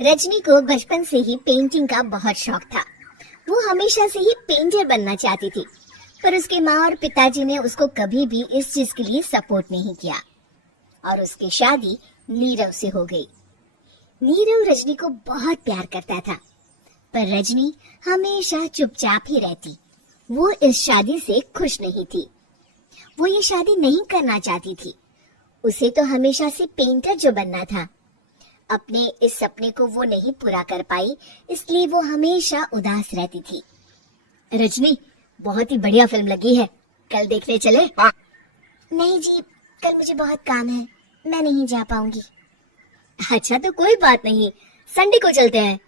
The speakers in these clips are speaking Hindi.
रजनी को बचपन से ही पेंटिंग का बहुत शौक था। वो हमेशा से ही पेंटर बनना चाहती थी, पर उसके माँ और पिताजी ने उसको कभी भी इस चीज के लिए सपोर्ट नहीं किया और उसकी शादी नीरव से हो गई। नीरव रजनी को बहुत प्यार करता था, पर रजनी हमेशा चुपचाप ही रहती। वो इस शादी से खुश नहीं थी। वो ये शादी नहीं करना चाहती थी। उसे तो हमेशा से पेंटर जो बनना था। अपने इस सपने को वो नहीं पूरा कर पाई, इसलिए वो हमेशा उदास रहती थी। रजनी, बहुत ही बढ़िया फिल्म लगी है, कल देखने चले? नहीं जी, कल मुझे बहुत काम है, मैं नहीं जा पाऊंगी। अच्छा तो कोई बात नहीं, संडे को चलते हैं।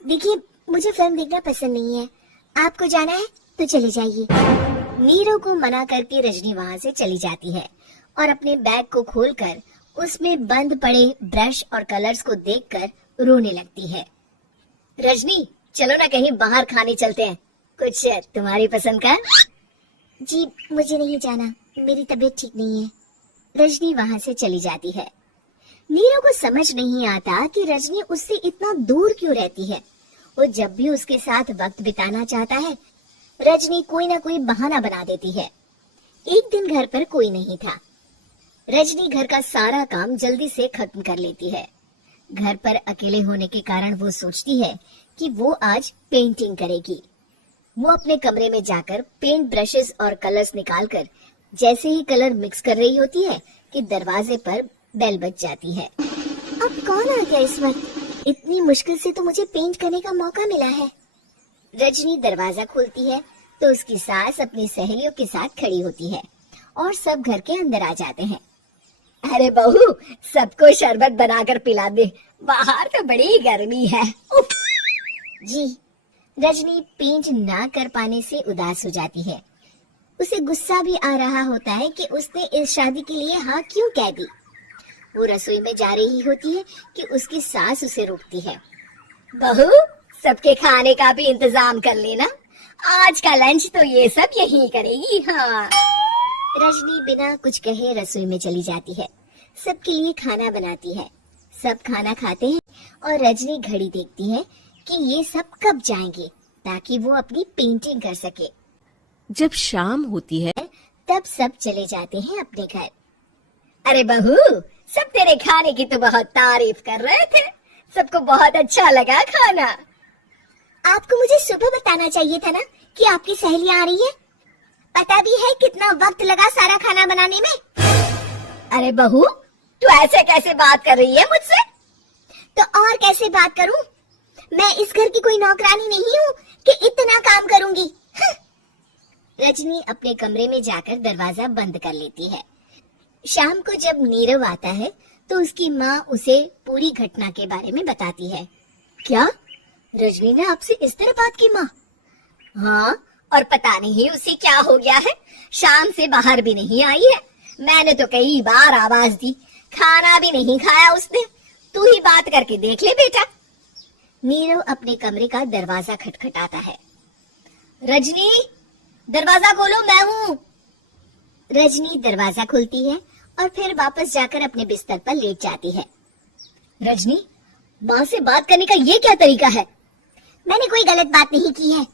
देखिए, मुझे फिल्म देखना पसंद नहीं है, आपको जाना है तो चले जाइए। नीरव को मना करके रजनी वहाँ से चली जाती है और अपने बैग को खोलकर उसमें बंद पड़े ब्रश और कलर्स को देखकर रोने लगती है। रजनी, चलो ना कहीं बाहर खाने चलते हैं, कुछ तुम्हारी पसंद का। जी मुझे नहीं जाना, मेरी तबीयत ठीक नहीं है। रजनी वहाँ से चली जाती है। नीरव को समझ नहीं आता कि रजनी उससे इतना दूर क्यों रहती है। वो जब भी उसके साथ वक्त बिताना चाहता है, रजनी कोई ना कोई बहाना बना देती है। एक दिन घर पर कोई नहीं था। रजनी घर का सारा काम जल्दी से खत्म कर लेती है। घर पर अकेले होने के कारण वो सोचती है कि वो आज पेंटिंग करेगी। वो अपने कमरे में जाकर पेंट ब्रशेस और कलर्स निकालकर जैसे ही कलर मिक्स कर रही होती है कि दरवाजे पर बेल बज जाती है। अब कौन आ गया इस वक्त? इतनी मुश्किल से तो मुझे पेंट करने का मौका मिला है। रजनी दरवाजा खोलती है तो उसकी सास अपनी सहेलियों के साथ खड़ी होती है और सब घर के अंदर आ जाते हैं। अरे बहू, सबको शरबत बनाकर पिला दे, बाहर तो बड़ी गर्मी है। उफ। जी। रजनी पेंट ना कर पाने से उदास हो जाती है। उसे गुस्सा भी आ रहा होता है कि उसने इस शादी के लिए हाँ क्यों कह दी। वो रसोई में जा रही होती है कि उसकी सास उसे रोकती है। बहू, सबके खाने का भी इंतजाम कर लेना, आज का लंच तो ये सब यही करेगी। हाँ। रजनी बिना कुछ कहे रसोई में चली जाती है। सबके लिए खाना बनाती है। सब खाना खाते हैं और रजनी घड़ी देखती है कि ये सब कब जाएंगे ताकि वो अपनी पेंटिंग कर सके। जब शाम होती है तब सब चले जाते हैं अपने घर। अरे बहू, सब तेरे खाने की तो बहुत तारीफ कर रहे थे, सबको बहुत अच्छा लगा खाना। आपको मुझे सुबह बताना चाहिए था ना कि आपकी सहेली आ रही है। पता भी है कितना वक्त लगा सारा खाना बनाने में। अरे बहू, तू ऐसे कैसे बात कर रही है मुझसे? तो और कैसे बात करूं? मैं इस घर की कोई नौकरानी नहीं हूँ कि इतना काम करूंगी। रजनी अपने कमरे में जाकर दरवाजा बंद कर लेती है। शाम को जब नीरव आता है तो उसकी माँ उसे पूरी घटना के बारे में बताती है। क्या रजनी ने आपसे इस तरह बात की माँ? हाँ, और पता नहीं उसे क्या हो गया है, शाम से बाहर भी नहीं आई है। मैंने तो कई बार आवाज दी, खाना भी नहीं खाया उसने। तू ही बात करके देख ले बेटा। नीरव अपने कमरे का दरवाजा खटखटाता है। रजनी, दरवाजा खोलो, मैं हूँ। रजनी दरवाजा खोलती है और फिर वापस जाकर अपने बिस्तर पर लेट जाती है। रजनी, माँ से बात करने का ये क्या तरीका है? मैंने कोई गलत बात नहीं की है।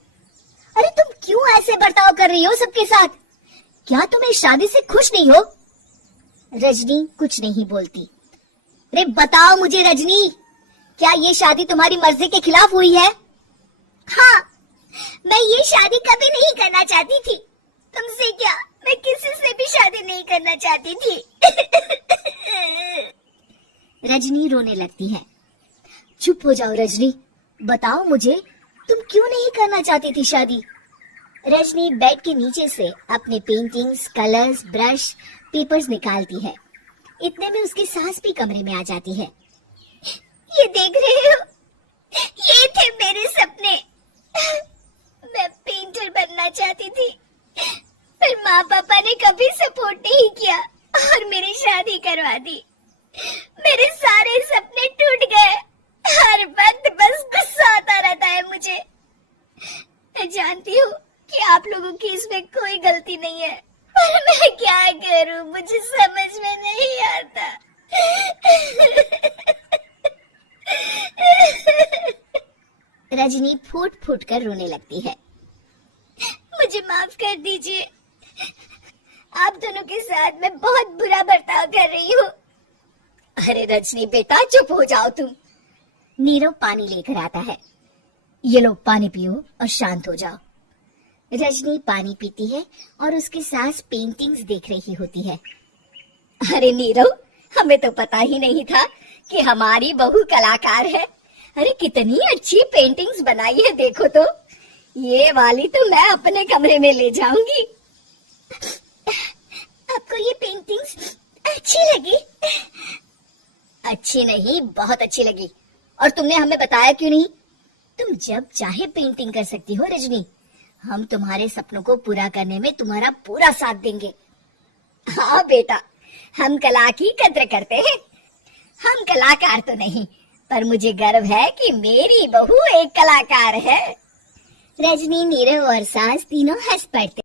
अरे तुम क्यों ऐसे बर्ताव कर रही हो सबके साथ? क्या तुम इस शादी से खुश नहीं हो? रजनी कुछ नहीं बोलती। अरे बताओ मुझे रजनी, क्या ये शादी तुम्हारी मर्जी के खिलाफ हुई है? हाँ, मैं ये शादी कभी नहीं करना चाहती थी। तुमसे क्या, मैं किसी से भी शादी नहीं करना चाहती थी। रजनी रोने लगती है। चुप हो जाओ रजनी, बताओ मुझे, तुम क्यों नहीं करना चाहती थी शादी? रजनी बेड के नीचे से अपने पेंटिंग्स, कलर्स, ब्रश, पेपर्स निकालती है। इतने में उसकी सास भी कमरे में आ जाती है। ये देख रहे हो, ये थे मेरे सपने। मैं पेंटर बनना चाहती थी, पर माँ पापा ने कभी सपोर्ट नहीं किया और मेरी शादी करवा दी। मेरे सारे सपने टूट गए। हर वक्त बस गुस्सा आता रहता है मुझे। मैं जानती हूँ कि आप लोगों की इसमें कोई गलती नहीं है, पर मैं क्या करूँ, मुझे समझ में नहीं आता। रजनी फूट फूट कर रोने लगती है। मुझे माफ कर दीजिए, आप दोनों के साथ मैं बहुत बुरा बर्ताव कर रही हूँ। अरे रजनी बेटा चुप हो जाओ तुम। नीरव पानी लेकर आता है। ये लो पानी पियो और शांत हो जाओ। रजनी पानी पीती है और उसकी सास पेंटिंग्स देख रही होती है। अरे नीरव, हमें तो पता ही नहीं था कि हमारी बहू कलाकार है। अरे कितनी अच्छी पेंटिंग्स बनाई है, देखो तो। ये वाली तो मैं अपने कमरे में ले जाऊंगी। आपको ये पेंटिंग्स अच्छी लगी? अच्छी नहीं, बहुत अच्छी लगी। और तुमने हमें बताया क्यों नहीं? तुम जब चाहे पेंटिंग कर सकती हो रजनी। हम तुम्हारे सपनों को पूरा करने में तुम्हारा पूरा साथ देंगे। हाँ बेटा, हम कला की कद्र करते हैं। हम कलाकार तो नहीं, पर मुझे गर्व है कि मेरी बहू एक कलाकार है। रजनी, नीरव और सास तीनों हंस पड़ते।